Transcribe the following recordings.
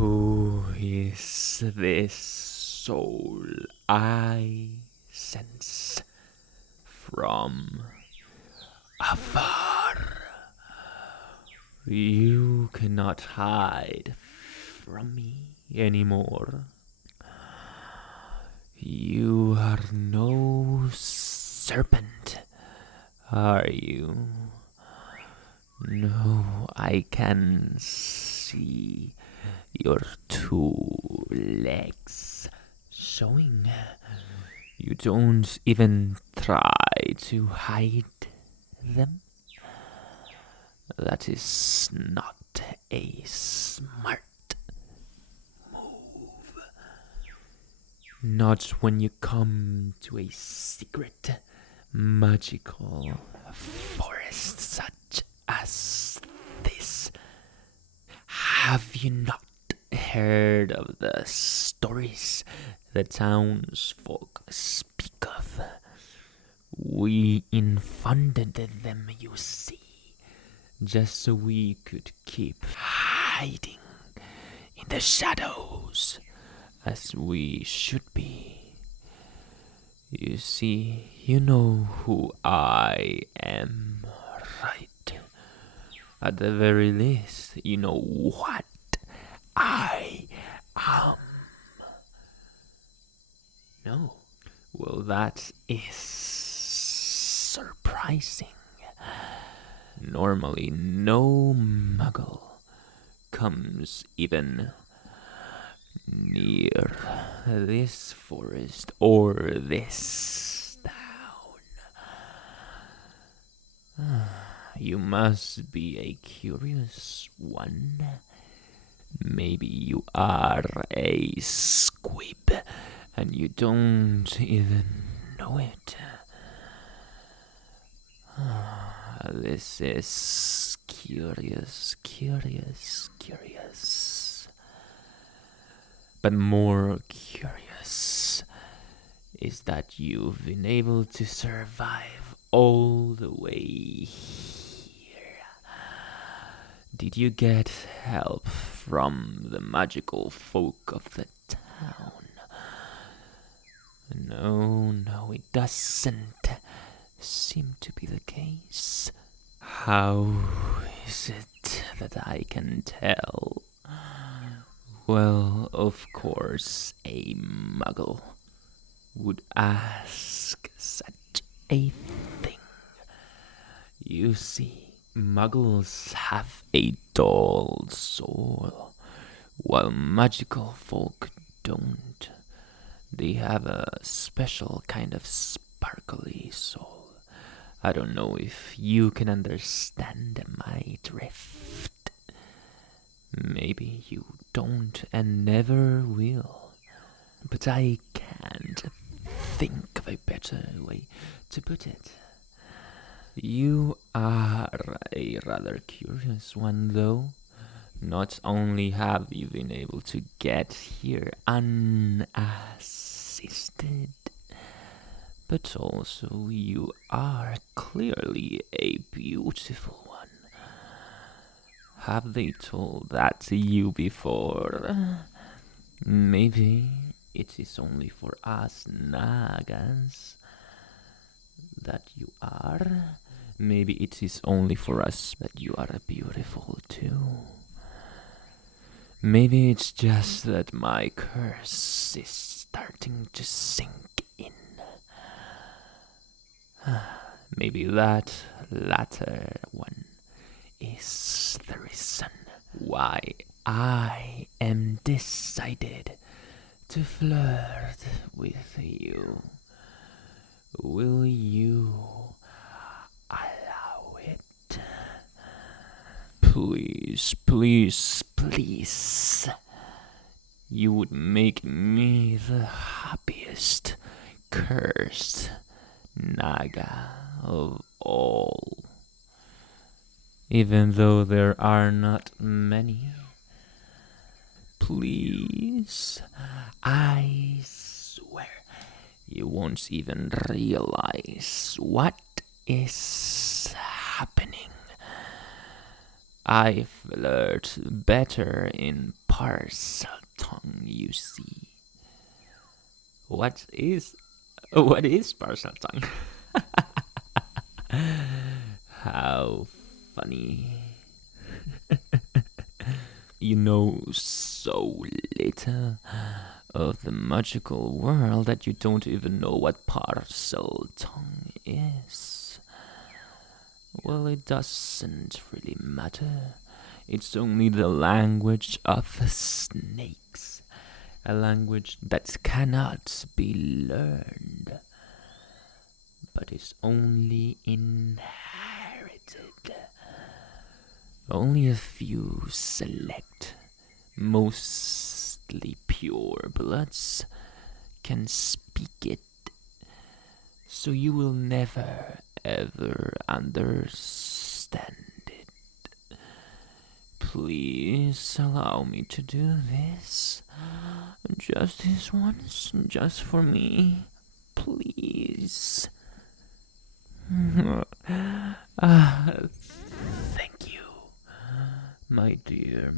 Who is this soul I sense from afar? You cannot hide from me anymore. You are no serpent, are you? No, I can see your 2 legs showing. You don't even try to hide them. That is not a smart move. Not when you come to a secret magical forest such as this. Have you not heard of the stories the townsfolk speak of? We infunded them, you see, just so we could keep hiding in the shadows as we should be. You see, you know who I am, right? At the very least, you know what I am. No. Well, that is surprising. Normally, no muggle comes even near this forest or this town. You must be a curious one. Maybe you are a squib and you don't even know it. This is curious. But more curious is that you've been able to survive all the way here. Did you get help from the magical folk of the town? No, it doesn't seem to be the case. How is it that I can tell? Well, of course, a muggle would ask such a thing. You see, muggles have a dull soul, while magical folk don't. They have a special kind of sparkly soul. I don't know if you can understand my drift. Maybe you don't and never will. But I can't think of a better way to put it. You are a rather curious one, though. Not only have you been able to get here unassisted, but also you are clearly a beautiful one. Have they told that to you before? Maybe it is only for us Nagas that you are. Maybe it is only for us that you are beautiful too. Maybe it's just that my curse is starting to sink in. Maybe that latter one is the reason why I am decided to flirt with you. Will you allow it? Please. You would make me the happiest cursed Naga of all. Even though there are not many. Please, I swear you won't even realize what is happening. I flirt better in Parseltongue, you see. What is Parseltongue? How funny. You know so little of the magical world that you don't even know what Parseltongue is. Well, it doesn't really matter. It's only the language of snakes. A language that cannot be learned, but is only inherited. Only a few select, mostly pure bloods can speak it, so you will never ever understand it. Please allow me to do this. Just this once, just for me. Please. Thank you. My dear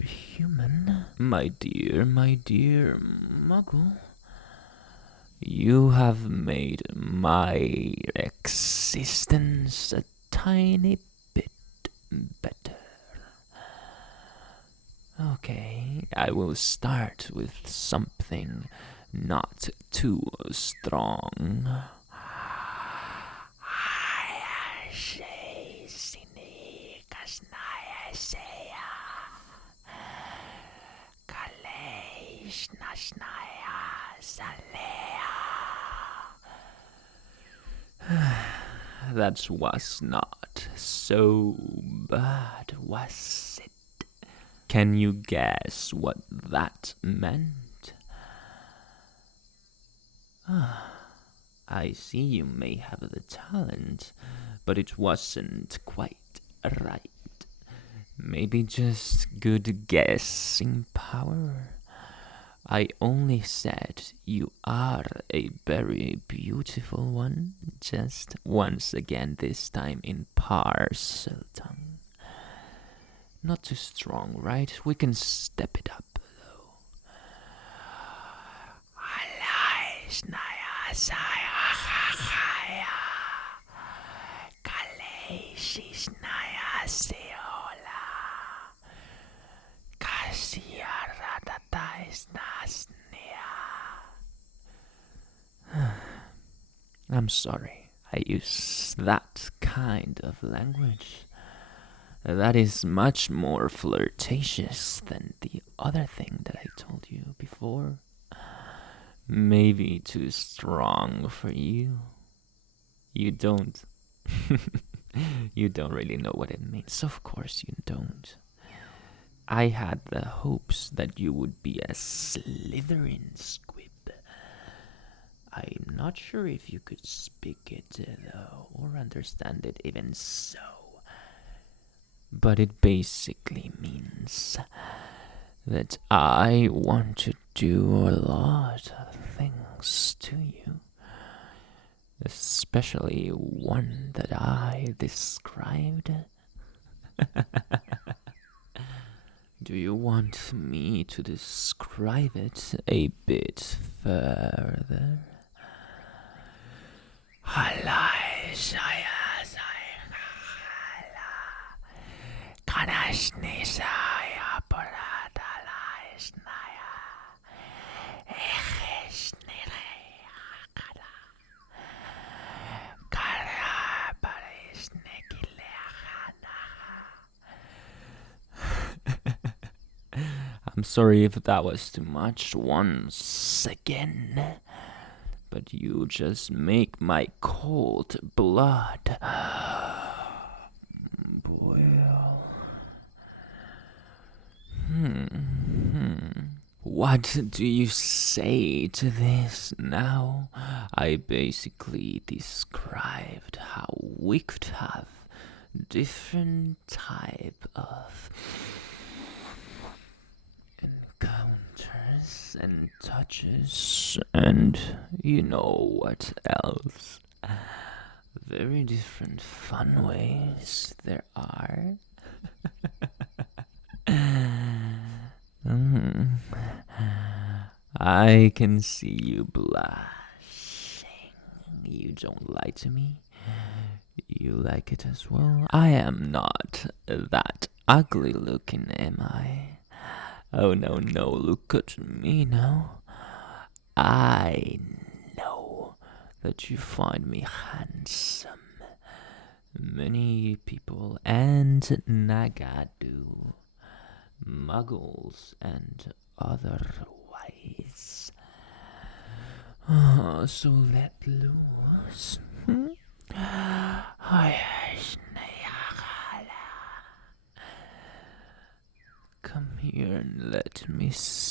human. My dear muggle. You have made my existence a tiny bit better. Okay, I will start with something not too strong. That was not so bad, was it? Can you guess what that meant? I see you may have the talent, but it wasn't quite right. Maybe just good guessing power. I only said you are a very beautiful one, just once again, this time in Parseltongue. Not too strong, right? We can step it up, though. I'm sorry, I use that kind of language. That is much more flirtatious than the other thing that I told you before. Maybe too strong for you. You don't. You don't really know what it means. Of course you don't. I had the hopes that you would be a Slytherin squib. I'm not sure if you could speak it, though, or understand it even so. But it basically means that I want to do a lot of things to you. Especially one that I described. Do you want me to describe it a bit further? I'm sorry if that was too much once again, but you just make my cold blood boil. What do you say to this now? I basically described how we could have different type of encounters and touches, and you know what else. Very different fun ways there are. Mm. I can see you blushing. You don't lie to me. You like it as well. I am not that ugly looking, am I? Oh, no, no, look at me now. I know that you find me handsome. Many people and Naga do. Muggles and otherwise. So let loose. Come here and let me see.